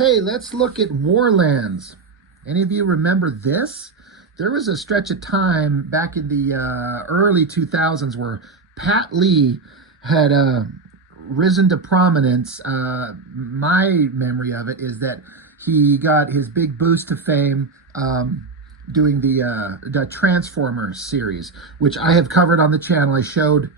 Hey, let's look at Warlands. Any of you remember this? There was a stretch of time back in the early 2000s where Pat Lee had risen to prominence. My memory of it is that he got his big boost to fame doing the Transformers series, which I have covered on the channel. I showed it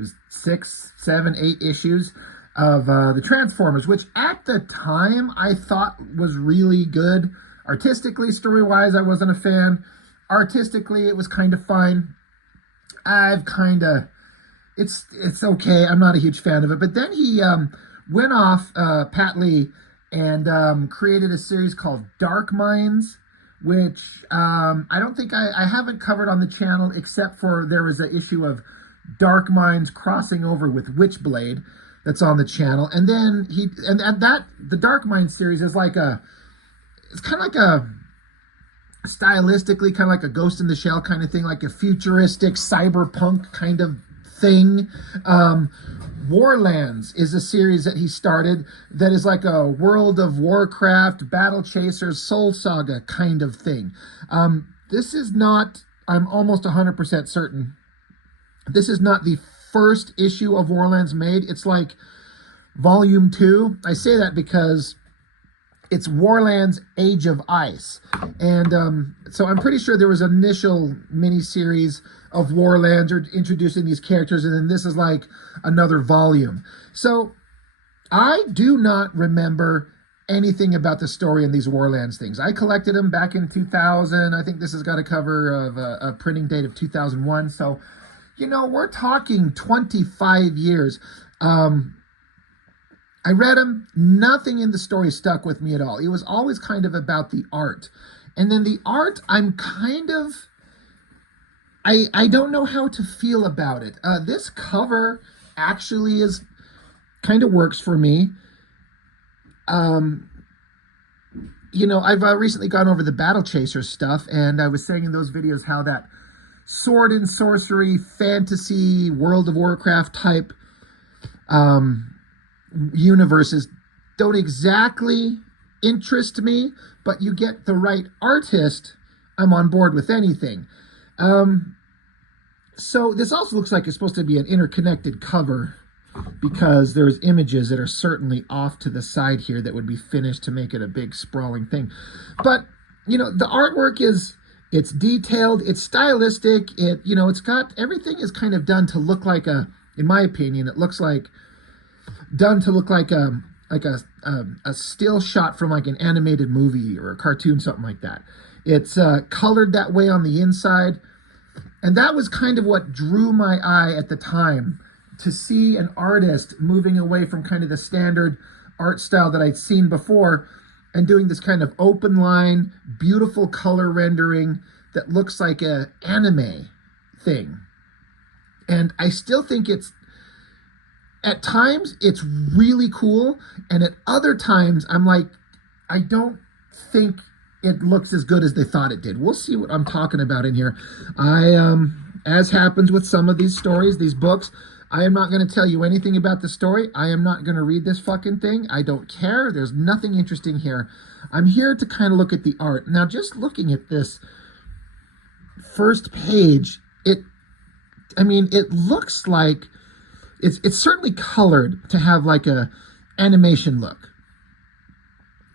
was 6, 7, 8 issues of the Transformers, which at the time I thought was really good. Artistically, story-wise, I wasn't a fan. Artistically, it was kind of fine. It's okay. I'm not a huge fan of it. But then he went off, Pat Lee, and created a series called Dark Minds, which I don't think I haven't covered on the channel, except for there was an issue of Dark Minds crossing over with Witchblade that's on the channel. And then the Dark Minds series is it's kind of like a stylistically kind of like a Ghost in the Shell kind of thing, like a futuristic cyberpunk kind of thing. Warlands is a series that he started that is like a World of Warcraft, Battle Chasers, Soul Saga kind of thing. This is not, I'm almost 100% certain, this is not the first issue of Warlands made. It's like volume 2. I say that because it's Warlands Age of Ice. And so I'm pretty sure there was an initial mini-series of Warlands or introducing these characters, and then this is like another volume. So I do not remember anything about the story in these Warlands things. I collected them back in 2000. I think this has got a cover of a printing date of 2001. So, you know, we're talking 25 years. I read them. Nothing in the story stuck with me at all. It was always kind of about the art. And then the art, I'm kind of, I don't know how to feel about it. This cover actually is kind of works for me. You know, I've recently gone over the Battle Chasers stuff, and I was saying in those videos how that sword and sorcery, fantasy, World of Warcraft type universes don't exactly interest me, but you get the right artist, I'm on board with anything. So this also looks like it's supposed to be an interconnected cover, because there's images that are certainly off to the side here that would be finished to make it a big sprawling thing. But, you know, the artwork it's detailed, it's stylistic, it's got, everything is kind of done to look like in my opinion, it looks like done to look like a still shot from like an animated movie or a cartoon, something like that. It's colored that way on the inside. And that was kind of what drew my eye at the time, to see an artist moving away from kind of the standard art style that I'd seen before and doing this kind of open line, beautiful color rendering that looks like an anime thing. And I still think at times it's really cool, and at other times I'm like, I don't think it looks as good as they thought it did. We'll see what I'm talking about in here. As happens with some of these stories, these books, I am not going to tell you anything about the story. I am not going to read this fucking thing. I don't care. There's nothing interesting here. I'm here to kind of look at the art. Now, just looking at this first page, it looks like it's certainly colored to have like a animation look.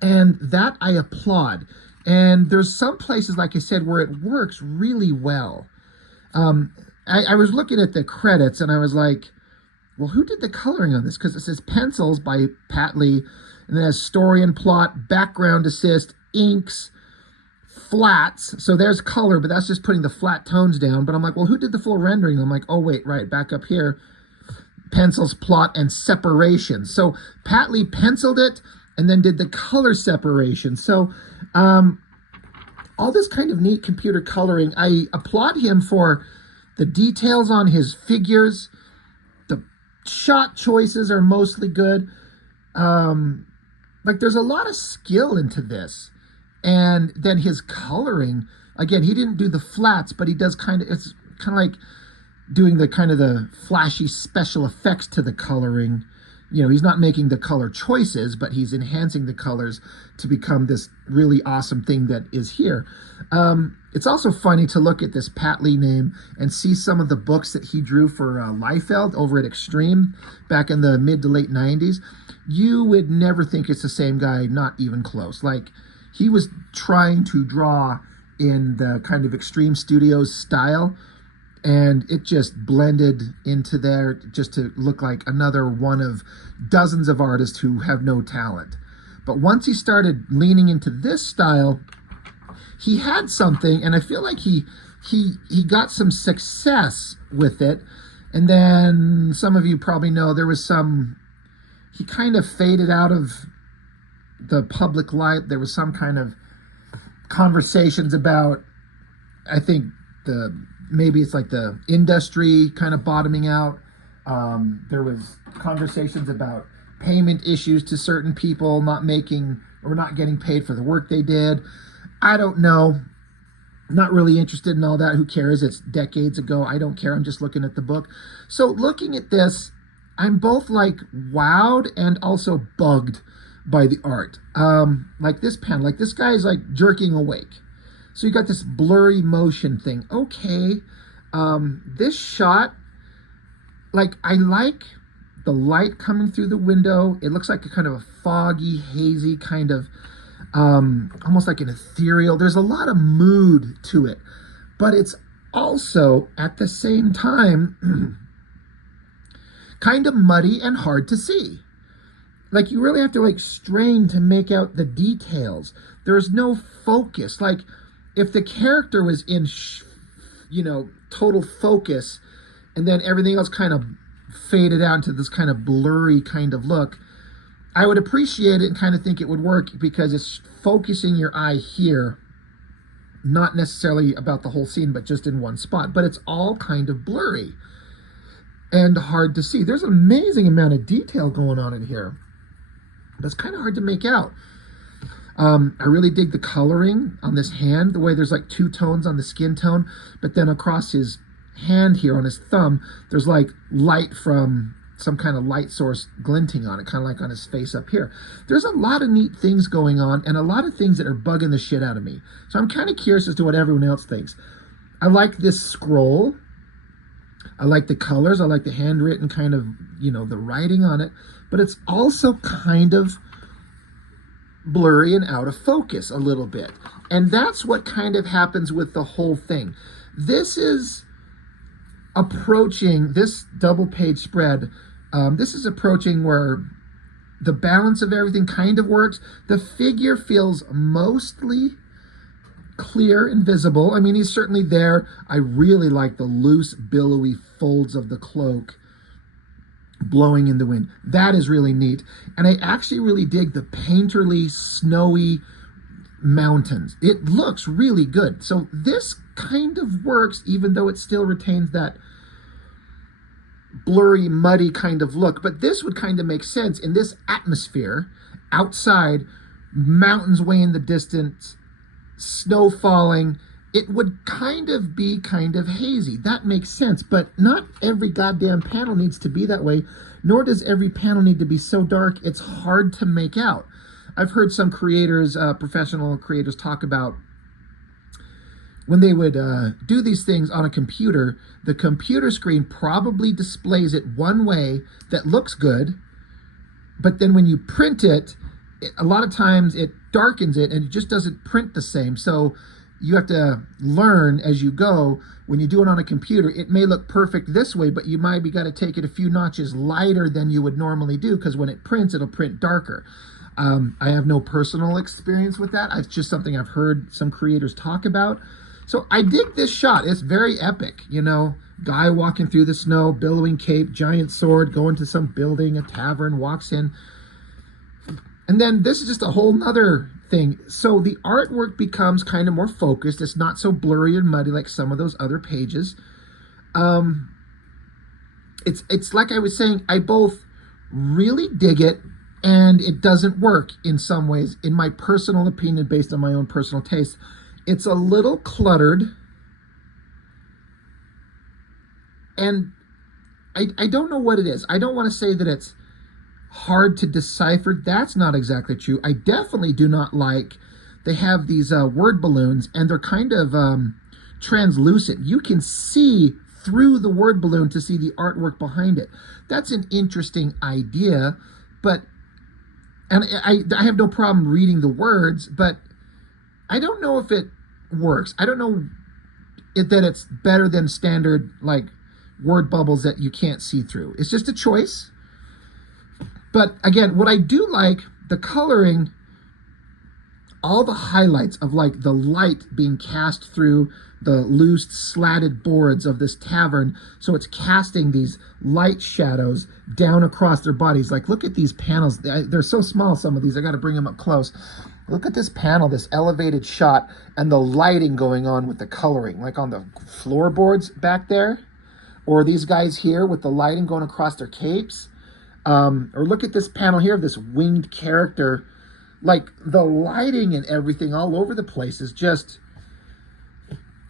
And that I applaud. And there's some places, like I said, where it works really well. I was looking at the credits and I was like, well, who did the coloring on this? Because it says pencils by Pat Lee, and then it has story and plot, background assist, inks, flats. So there's color, but that's just putting the flat tones down. But I'm like, well, who did the full rendering? I'm like, oh, wait, right, back up here. Pencils, plot, and separation. So Pat Lee penciled it and then did the color separation. So all this kind of neat computer coloring. I applaud him for the details on his figures. The shot choices are mostly good. Like there's a lot of skill into this. And then his coloring, again, he didn't do the flats, but he does it's kind of like doing the kind of the flashy special effects to the coloring. you know, he's not making the color choices, but he's enhancing the colors to become this really awesome thing that is here. It's also funny to look at this Pat Lee name and see some of the books that he drew for Liefeld over at Extreme back in the mid to late 90s. You would never think it's the same guy, not even close. Like, he was trying to draw in the kind of Extreme Studios style, and it just blended into there just to look like another one of dozens of artists who have no talent. But once he started leaning into this style, he had something, and I feel like he got some success with it. And then some of you probably know there was he kind of faded out of the public light. There was some kind of conversations about, I think, maybe it's like the industry kind of bottoming out. There was conversations about payment issues to certain people not getting paid for the work they did. I don't know. Not really interested in all that. Who cares? It's decades ago. I don't care. I'm just looking at the book. So looking at this, I'm both like wowed and also bugged by the art. Like this pen, like this guy is like jerking awake. So you got this blurry motion thing. Okay. This shot, like, I like the light coming through the window. It looks like a kind of a foggy, hazy kind of, almost like an ethereal. There's a lot of mood to it, but it's also at the same time kind of muddy and hard to see. Like, you really have to like strain to make out the details. There's no focus. Like, if the character was in, total focus, and then everything else kind of faded out into this kind of blurry kind of look, I would appreciate it and kind of think it would work because it's focusing your eye here, not necessarily about the whole scene, but just in one spot. But it's all kind of blurry and hard to see. There's an amazing amount of detail going on in here, but it's kind of hard to make out. I really dig the coloring on this hand, the way there's like two tones on the skin tone, but then across his hand here on his thumb, there's like light from some kind of light source glinting on it, kind of like on his face up here. There's a lot of neat things going on and a lot of things that are bugging the shit out of me. So I'm kind of curious as to what everyone else thinks. I like this scroll. I like the colors. I like the handwritten kind of, the writing on it, but it's also kind of blurry and out of focus a little bit. And that's what kind of happens with the whole thing. This is approaching, this double page spread, this is approaching where the balance of everything kind of works. The figure feels mostly clear and visible. I mean, he's certainly there. I really like the loose, billowy folds of the cloak blowing in the wind. That is really neat. And I actually really dig the painterly, snowy mountains. It looks really good. So this kind of works, even though it still retains that blurry, muddy kind of look. But this would kind of make sense in this atmosphere outside, mountains way in the distance, snow falling. It would kind of be kind of hazy. That makes sense, but not every goddamn panel needs to be that way, nor does every panel need to be so dark it's hard to make out. I've heard some creators, professional creators, talk about when they would do these things on a computer, the computer screen probably displays it one way that looks good, but then when you print it, a lot of times it darkens it and it just doesn't print the same. So you have to learn as you go. When you do it on a computer, it may look perfect this way, but you might be got to take it a few notches lighter than you would normally do, because when it prints, it'll print darker. I have no personal experience with that. It's just something I've heard some creators talk about. So I dig this shot. It's very epic, guy walking through the snow, billowing cape, giant sword, going to some building, a tavern, walks in. And then this is just a whole nother thing. So the artwork becomes kind of more focused. It's not so blurry and muddy like some of those other pages. It's like I was saying, I both really dig it and it doesn't work in some ways, in my personal opinion, based on my own personal taste. It's a little cluttered. And I don't know what it is. I don't want to say that it's hard to decipher. That's not exactly true. I definitely do not like, they have these word balloons, and they're kind of translucent. You can see through the word balloon to see the artwork behind it. That's an interesting idea, but, and I have no problem reading the words, but I don't know if it works. I don't know that it's better than standard like word bubbles that you can't see through. It's just a choice. But again, what I do like, the coloring, all the highlights of like the light being cast through the loose slatted boards of this tavern, so it's casting these light shadows down across their bodies. Like, look at these panels. They're so small, some of these. I got to bring them up close. Look at this panel, this elevated shot, and the lighting going on with the coloring, like on the floorboards back there, or these guys here with the lighting going across their capes. Or look at this panel here of this winged character. Like, the lighting and everything all over the place is just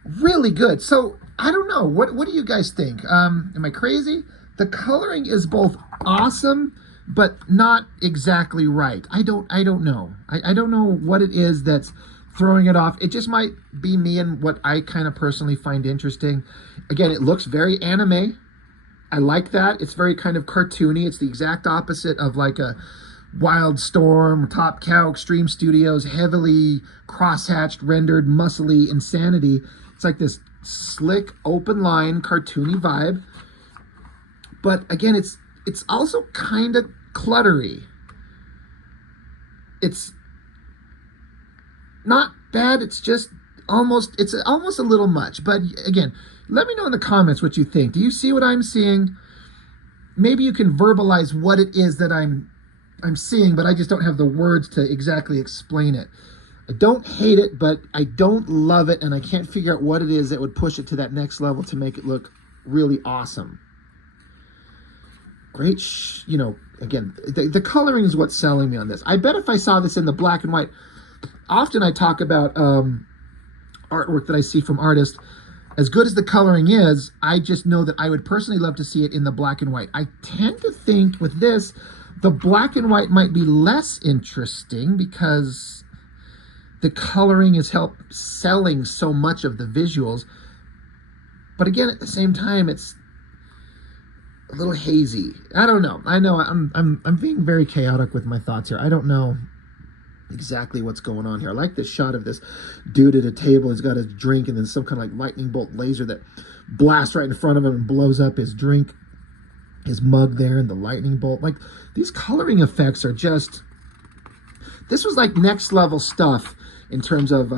really good. So I don't know, what do you guys think? Am I crazy? The coloring is both awesome but not exactly right. I don't know. I don't know what it is that's throwing it off. It just might be me and what I kind of personally find interesting. Again, it looks very anime. I like that. It's very kind of cartoony. It's the exact opposite of like a Wildstorm, Top Cow, Extreme Studios, heavily crosshatched, rendered, muscly insanity. It's like this slick, open line, cartoony vibe. But again, it's also kind of cluttery. It's not bad. It's almost a little much. But again, let me know in the comments what you think. Do you see what I'm seeing? Maybe you can verbalize what it is that I'm seeing, but I just don't have the words to exactly explain it. I don't hate it, but I don't love it, and I can't figure out what it is that would push it to that next level to make it look really awesome. Great, again, the coloring is what's selling me on this. I bet if I saw this in the black and white, often I talk about artwork that I see from artists. As good as the coloring is, I just know that I would personally love to see it in the black and white. I tend to think with this, the black and white might be less interesting because the coloring has helped selling so much of the visuals. But again, at the same time, it's a little hazy. I don't know. I know I'm being very chaotic with my thoughts here. I don't know exactly what's going on here. I like this shot of this dude at a table. He's got his drink and then some kind of like lightning bolt laser that blasts right in front of him and blows up his drink, his mug there, and the lightning bolt. Like, these coloring effects are just, this was like next level stuff in terms of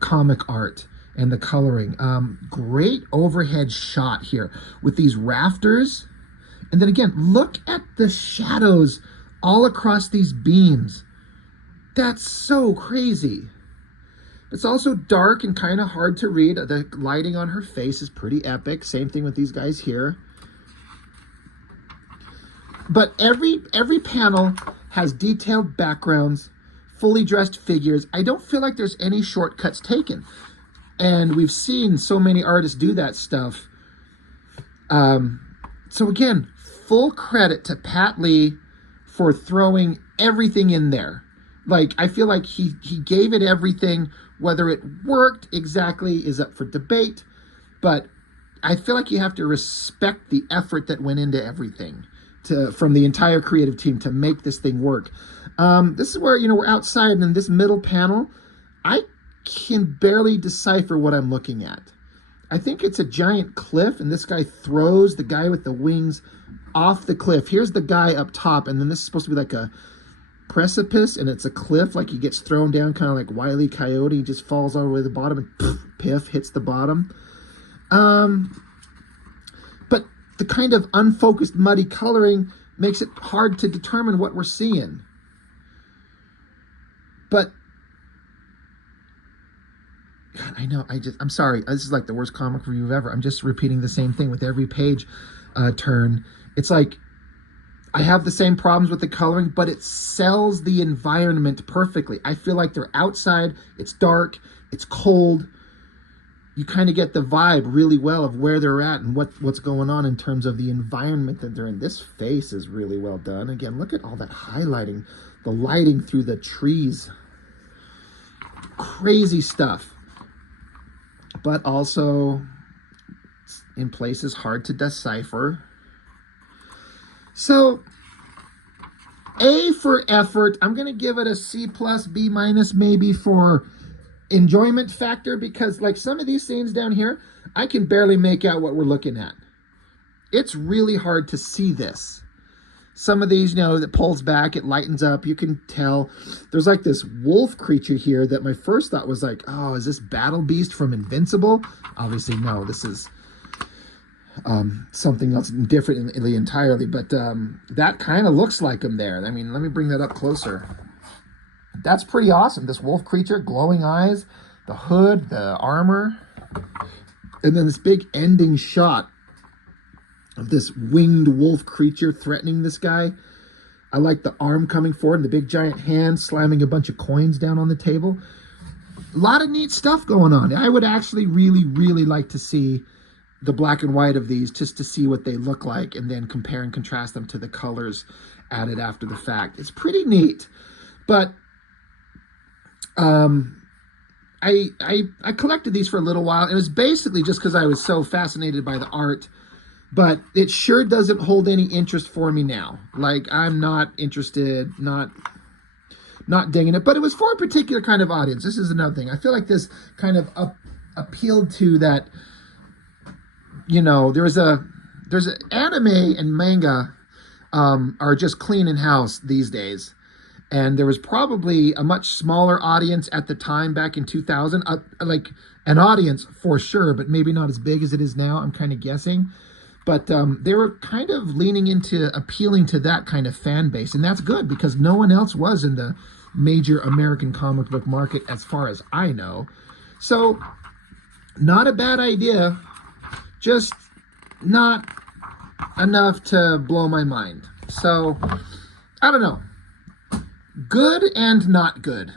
comic art and the coloring. Great overhead shot here with these rafters. And then again, look at the shadows all across these beams. That's so crazy. It's also dark and kind of hard to read. The lighting on her face is pretty epic. Same thing with these guys here. But every panel has detailed backgrounds, fully dressed figures. I don't feel like there's any shortcuts taken. And we've seen so many artists do that stuff. So again, full credit to Pat Lee for throwing everything in there. Like, I feel like he gave it everything. Whether it worked exactly is up for debate, but I feel like you have to respect the effort that went into everything from the entire creative team to make this thing work. This is where, we're outside, and in this middle panel, I can barely decipher what I'm looking at. I think it's a giant cliff, and this guy throws the guy with the wings off the cliff. Here's the guy up top, and then this is supposed to be like a precipice, and it's a cliff, like he gets thrown down kind of like Wile E. Coyote. He just falls all the way to the bottom and poof, piff, hits the bottom. But the kind of unfocused, muddy coloring makes it hard to determine what we're seeing. But God, I know, I'm sorry. This is like the worst comic review ever. I'm just repeating the same thing with every page turn. It's like, I have the same problems with the coloring, but it sells the environment perfectly. I feel like they're outside, it's dark, it's cold. you kind of get the vibe really well of where they're at and what's going on in terms of the environment that they're in. This face is really well done. Again, look at all that highlighting, the lighting through the trees. Crazy stuff. But also in places hard to decipher. So A for effort. I'm going to give it a C plus, B minus maybe for enjoyment factor, because like some of these scenes down here, I can barely make out what we're looking at. It's really hard to see this. Some of these, you know, that pulls back, it lightens up. You can tell there's like this wolf creature here that my first thought was like, oh, is this Battle Beast from Invincible? Obviously, no, this is something else differently entirely, but that kind of looks like him there. I mean, let me bring that up closer. That's pretty awesome. This wolf creature, glowing eyes, the hood, the armor, and then this big ending shot of this winged wolf creature threatening this guy. I like the arm coming forward and the big giant hand slamming a bunch of coins down on the table. A lot of neat stuff going on. I would actually really, really like to see the black and white of these just to see what they look like and then compare and contrast them to the colors added after the fact. It's pretty neat. But I collected these for a little while. It was basically just because I was so fascinated by the art, but it sure doesn't hold any interest for me now. Like, I'm not interested, not digging it, but it was for a particular kind of audience. This is another thing. I feel like this kind of appealed to that, you know, there's an anime and manga are just cleaning house these days. And there was probably a much smaller audience at the time back in 2000, like an audience for sure, but maybe not as big as it is now. I'm kind of guessing. But they were kind of leaning into appealing to that kind of fan base. And that's good because no one else was in the major American comic book market as far as I know. So not a bad idea, just not enough to blow my mind. So I don't know. Good and not good.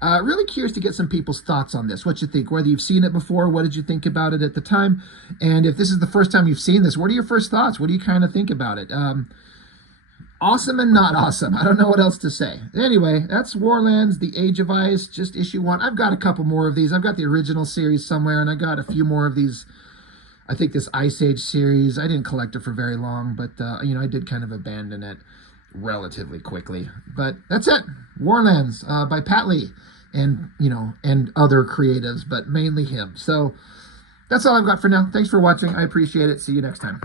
Really curious to get some people's thoughts on this. What you think, whether you've seen it before, what did you think about it at the time? And if this is the first time you've seen this, what are your first thoughts? What do you kind of think about it? Awesome and not awesome. I don't know what else to say. Anyway, that's Warlands, The Age of Ice, just issue 1. I've got a couple more of these. I've got the original series somewhere, and I got a few more of these. I think this Ice Age series, I didn't collect it for very long, but, you know, I did kind of abandon it relatively quickly. But that's it. Warlands by Pat Lee and, you know, and other creatives, but mainly him. So that's all I've got for now. Thanks for watching. I appreciate it. See you next time.